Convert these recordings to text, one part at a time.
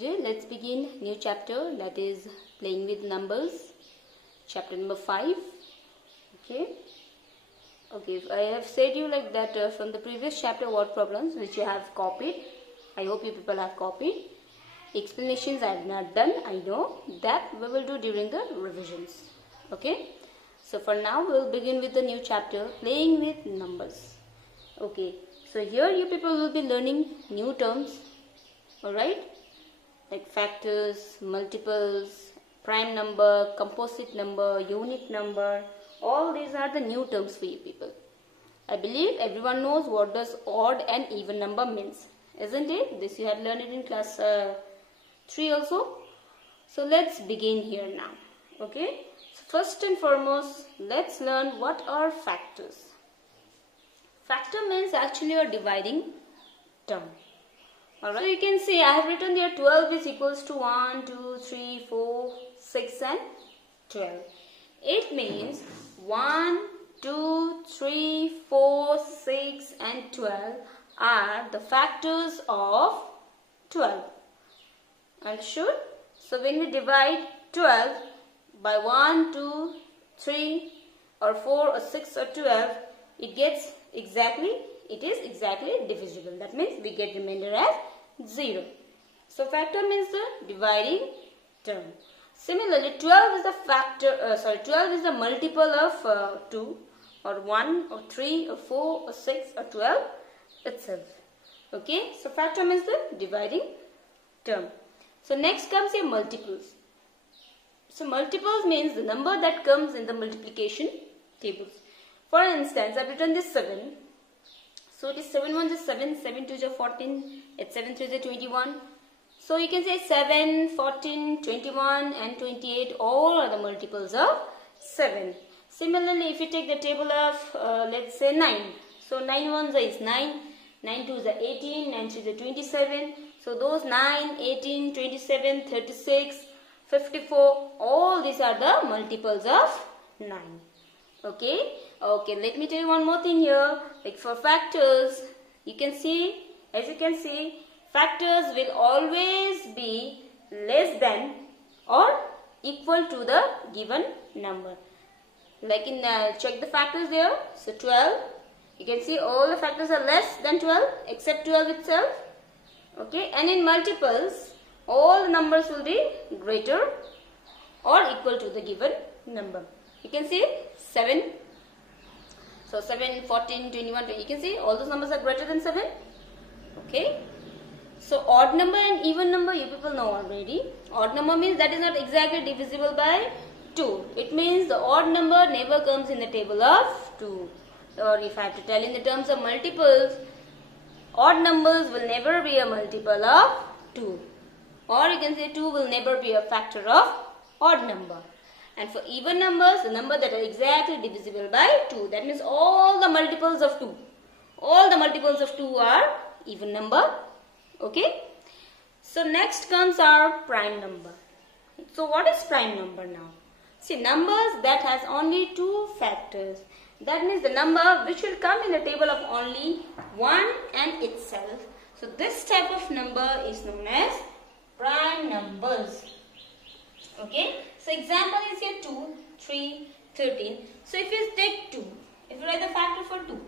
today let's begin new chapter, that is playing with numbers, chapter number 5. Okay, I have said you like that from the previous chapter word problems which you have copied. I hope you people have copied. Explanations I have not done, I know. That we will do during the revisions. Okay, so for now we will begin with the new chapter, playing with numbers. Okay, so here you people will be learning new terms, alright, like factors, multiples, prime number, composite number, unit number. All these are the new terms for you people. I believe everyone knows what does odd and even number means, isn't it? This you had learned it in class 3 also. So let's begin here now. Okay, so first and foremost, let's learn what are factors. Factor means actually a dividing term. Alright, so you can see I have written here 12 is equals to 1, 2, 3, 4, 6 and 12. It means 1, 2, 3, 4, 6 and 12 are the factors of 12. Understood? So when we divide 12 by 1, 2, 3 or 4 or 6 or 12, it is exactly divisible. That means we get remainder as 0. So factor means the dividing term. Similarly, 12 is the factor. 12 is the multiple of 2 or 1 or 3 or 4 or 6 or 12 itself. Okay, so factor means the dividing term. So next comes your multiples. So multiples means the number that comes in the multiplication tables. For instance, I have written this 7. So it is 7 1 is 7, 7 2 is 14, it's 7 3 is 21. So you can say 7, 14, 21 and 28, all are the multiples of 7. Similarly, if you take the table of let's say 9. So 9 1 is 9, 9 2 is 18, 9 3 is 27. So those 9, 18, 27, 36, 54, all these are the multiples of 9. Okay, let me tell you one more thing here. Like for factors, you can see, as you can see, factors will always be less than or equal to the given number. Like in check the factors there. So 12, you can see all the factors are less than 12 except 12 itself. Okay, and in multiples, all the numbers will be greater or equal to the given number. You can see 7. So 7, 14, 21, 20. You can see all those numbers are greater than 7. Okay. So odd number and even number you people know already. Odd number means that is not exactly divisible by 2. It means the odd number never comes in the table of 2. Or if I have to tell in the terms of multiples, odd numbers will never be a multiple of 2. Or you can say 2 will never be a factor of odd number. And for even numbers, the number that are exactly divisible by 2. That means all the multiples of 2. All the multiples of 2 are even number. Okay. So next comes our prime number. So what is prime number now? See, numbers that has only 2 factors. That means the number which will come in the table of only 1 and itself. So this type of number is known as prime numbers. Okay. So example is here 2, 3, 13. So if you take 2, if you write the factor for 2,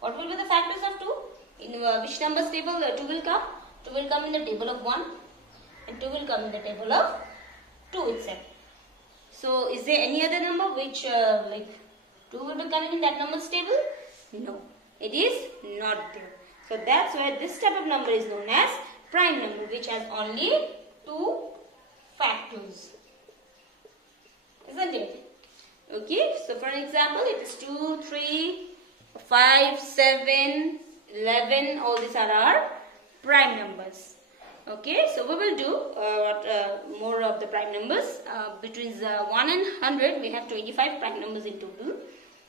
what will be the factors of 2? In which numbers table 2 will come? 2 will come in the table of 1 and 2 will come in the table of 2 itself. So is there any other number which like 2 will be coming in that number's table? No, it is not there. So that's why this type of number is known as prime number, which has only 2 factors. Isn't it? Okay, so for an example, it is 2, 3, 5, 7, 11, all these are our prime numbers. Okay, so we will do more of the prime numbers. Between 1 and 100, we have 25 prime numbers in total.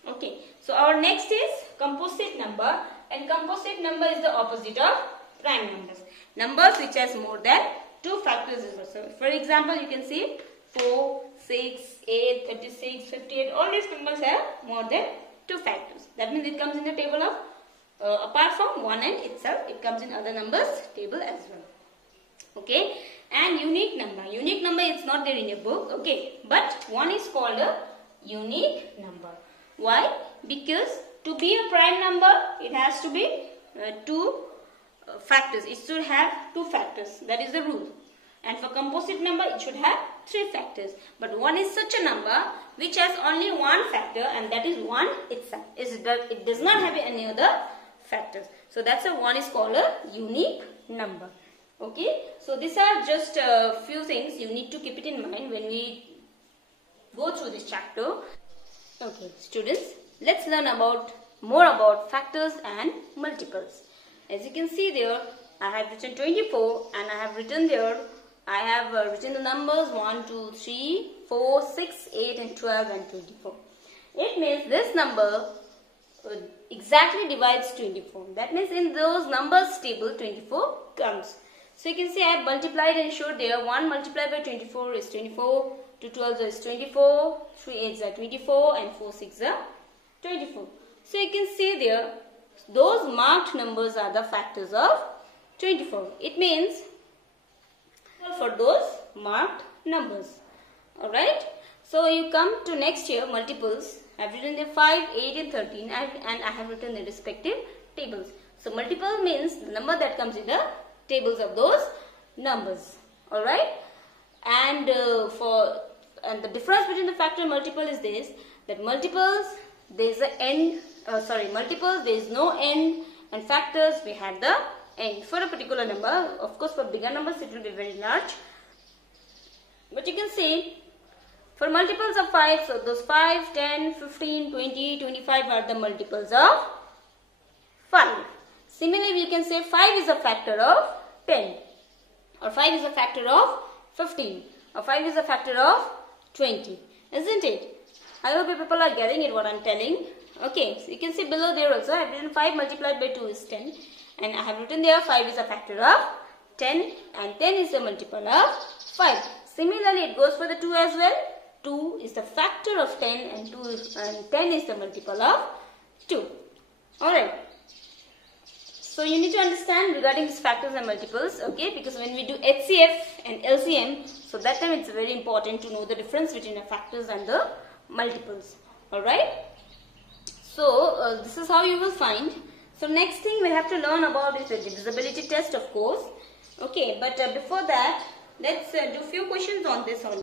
Okay, so our next is composite number, and composite number is the opposite of prime numbers. Numbers which has more than 2 factors. So for example, you can see 4, 6, 8, 36, 58, all these numbers have more than 2 factors. That means it comes in the table of, apart from 1 and itself, it comes in other numbers table as well. Okay, and unique number. Unique number is not there in your book, okay, but 1 is called a unique number. Why? Because to be a prime number, it has to be two factors. It should have 2 factors. That is the rule. And for composite number, it should have 3 factors. But 1 is such a number which has only 1 factor, and that is 1 itself. It does not have any other factors. So that's a 1 is called a unique number. Okay. So these are just a few things you need to keep it in mind when we go through this chapter. Okay, students, let's learn more about factors and multiples. As you can see there, I have written 24 and I have written there, I have written the numbers 1, 2, 3, 4, 6, 8 and 12 and 24. It means this number exactly divides 24. That means in those numbers table 24 comes. So you can see I have multiplied and showed there 1 multiplied by 24 is 24, 2 12 is 24, 3 8s are 24 and 4 6 are 24. So you can see there those marked numbers are the factors of 24. It means for those marked numbers. Alright. So you come to next year multiples. I have written the 5, 8 and 13 and I have written the respective tables. So multiple means the number that comes in the tables of those numbers. Alright. And the difference between the factor and multiple is this, that multiples there is a end, multiples there is no end, and factors we have the end for a particular number. Of course for bigger numbers it will be very large. But you can see for multiples of 5, so those 5, 10, 15, 20, 25 are the multiples of 5. Similarly, you can say 5 is a factor of 10, or 5 is a factor of 15, or 5 is a factor of 20, isn't it? I hope you people are getting it what I am telling. Okay, so you can see below there also I have written 5 multiplied by 2 is 10, and I have written there 5 is a factor of 10 and 10 is the multiple of 5. Similarly, it goes for the 2 as well. 2 is the factor of 10 and 10 is the multiple of 2. Alright. So you need to understand regarding these factors and multiples, okay, because when we do HCF and LCM, so that time it's very important to know the difference between the factors and the multiples. Alright. So this is how you will find. So next thing we have to learn about is the divisibility test, of course. Okay, but before that, let's do few questions on this only.